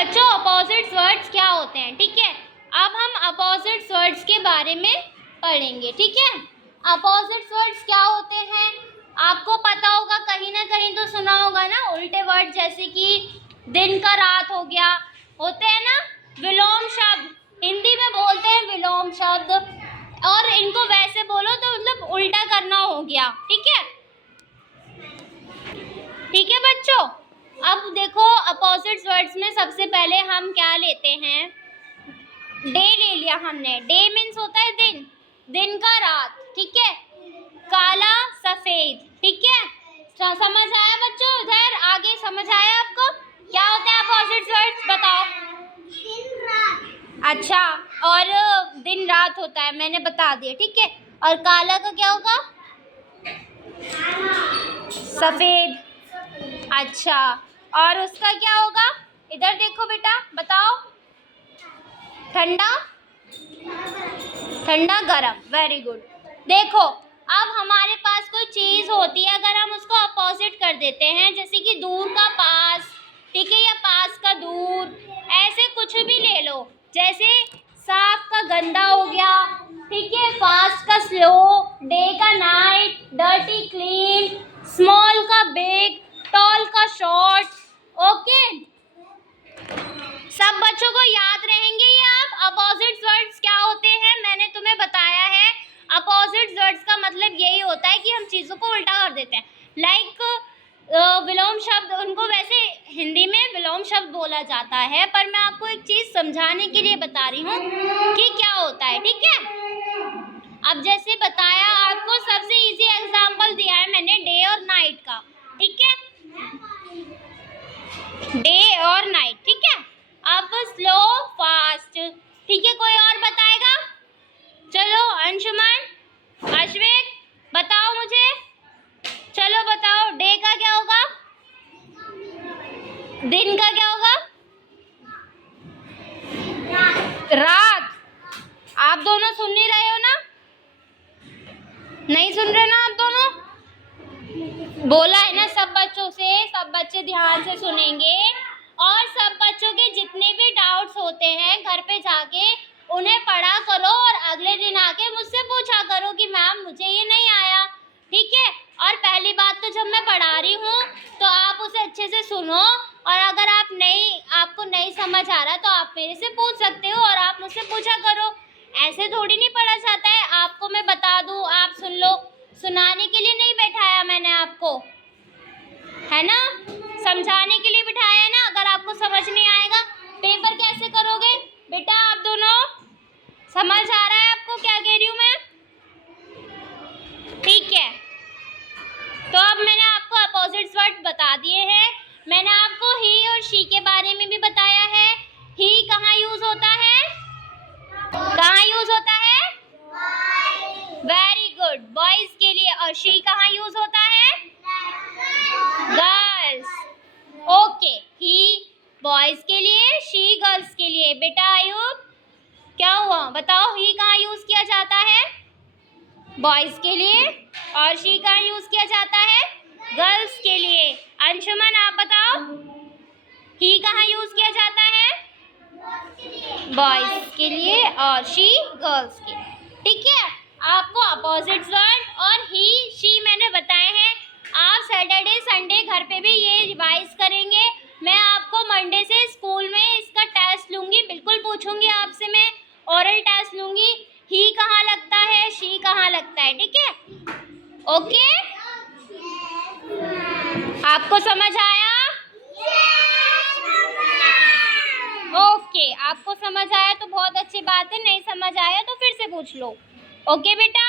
बच्चों opposites words क्या होते हैं, ठीक है। अब हम अपोजिट्स वर्ड्स के बारे में पढ़ेंगे, ठीक है। अपोजिट्स वर्ड्स क्या होते हैं आपको पता होगा, कहीं ना कहीं तो सुना होगा ना। उल्टे वर्ड जैसे कि दिन का रात हो गया, होते हैं ना। विलोम शब्द हिंदी में बोलते हैं, विलोम शब्द, और इनको वैसे बोलो तो मतलब उल्टा करना हो गया, ठीक है। ठीक है बच्चों, अब देखो अपोजिट्स वर्ड्स में सबसे पहले हम क्या लेते हैं, डे ले लिया हमने। डे मीन्स होता है दिन, दिन का रात, ठीक है। काला सफेद, ठीक है। समझ आया बच्चों? उधर आगे समझ आया आपको क्या होते हैं अपोजिट्स वर्ड्स, बताओ। दिन रात। अच्छा, और दिन रात होता है, मैंने बता दिया, ठीक है। और काला का क्या होगा? सफेद। अच्छा, और उसका क्या होगा? इधर देखो बेटा, बताओ। ठंडा, ठंडा गरम, वेरी गुड। देखो अब हमारे पास कोई चीज होती है, अगर हम उसको अपोजिट कर देते हैं, जैसे कि दूर का पास, ठीक है, या पास का दूर, ऐसे कुछ भी ले लो। जैसे साफ का गंदा हो गया, ठीक है, फास्ट का स्लो, डे का नाइट, डर्टी क्लीन, स्मॉल का बिग, टॉल का शॉर्ट। ओके, सब बच्चों को याद रहेंगे ये। आप अपोजिट्स वर्ड्स क्या होते हैं मैंने तुम्हें बताया है। अपोजिट्स वर्ड्स का मतलब यही होता है कि हम चीज़ों को उल्टा कर देते हैं। लाइक विलोम शब्द, उनको वैसे हिंदी में विलोम शब्द बोला जाता है, पर मैं आपको एक चीज़ समझाने के लिए बता रही हूँ कि क्या होता है, ठीक है। अब जैसे बताया आपको, सबसे इजी एग्जाम्पल दिया है मैंने डे और नाइट का, ठीक है, डे और नाइट, ठीक है। अब स्लो फास्ट, ठीक है, कोई और बताएगा? चलो अंशुमन, अश्विक, बताओ मुझे, चलो बताओ। डे का क्या होगा? दिन का क्या होगा? रात। आप दोनों सुन नहीं रहे हो ना? नहीं सुन रहे ना आप दोनों? बोला है ना सब बच्चों से, सब बच्चे ध्यान से सुनेंगे, और सब बच्चों के जितने भी डाउट्स होते हैं घर पे जाके उन्हें पढ़ा करो, और अगले दिन आके मुझसे पूछा करो कि मैम मुझे ये नहीं आया, ठीक है। और पहली बात तो जब मैं पढ़ा रही हूँ तो आप उसे अच्छे से सुनो, और अगर आपको नहीं समझ आ रहा तो आप मेरे से पूछ सकते हो, और आप मुझसे पूछा करो। ऐसे थोड़ी नहीं पढ़ा जाता है, आपको मैं बता दूँ आप सुन लो, सुनाने के लिए नहीं बैठाया मैंने आपको, है ना, समझाने के लिए बिठाया है ना। अगर आपको समझ नहीं आएगा पेपर कैसे करोगे बेटा? आप दोनों समझ आ रहा है आपको क्या कह रही हूँ मैं? ठीक है, तो अब मैंने आपको अपोजिट्स वर्ड बता दिए हैं। मैंने आपको ही और शी के बारे में भी बताया है। ही कहाँ यूज होता है? कहाँ यूज होता है? वेरी गुड, बॉयज के लिए। और शी कहाँ यूज होता है? गर्ल्स। ओके, ही बॉयज के लिए, शी गर्ल्स के लिए। बेटा आयुब, क्या हुआ बताओ, ही कहाँ यूज किया जाता है? बॉयज के लिए। और शी कहाँ यूज किया जाता है? गर्ल्स के लिए। अंशुमन आप बताओ, ही कहाँ यूज किया जाता है? बॉयज के लिए, और शी गर्ल्स के लिए, ठीक है। आपको अपोजिट्स वर्ड और ही शी मैंने बताए हैं। आप सैटरडे संडे घर पे भी ये रिवाइज करेंगे। मैं आपको मंडे से स्कूल में इसका टेस्ट लूँगी, बिल्कुल पूछूंगी आपसे, मैं ओरल टेस्ट लूँगी। ही कहाँ लगता है, शी कहाँ लगता है, ठीक है। ओके, आपको समझ आया? ओके, आपको समझ आया तो बहुत अच्छी बात है, नहीं समझ आया तो फिर से पूछ लो। ओके बेटा?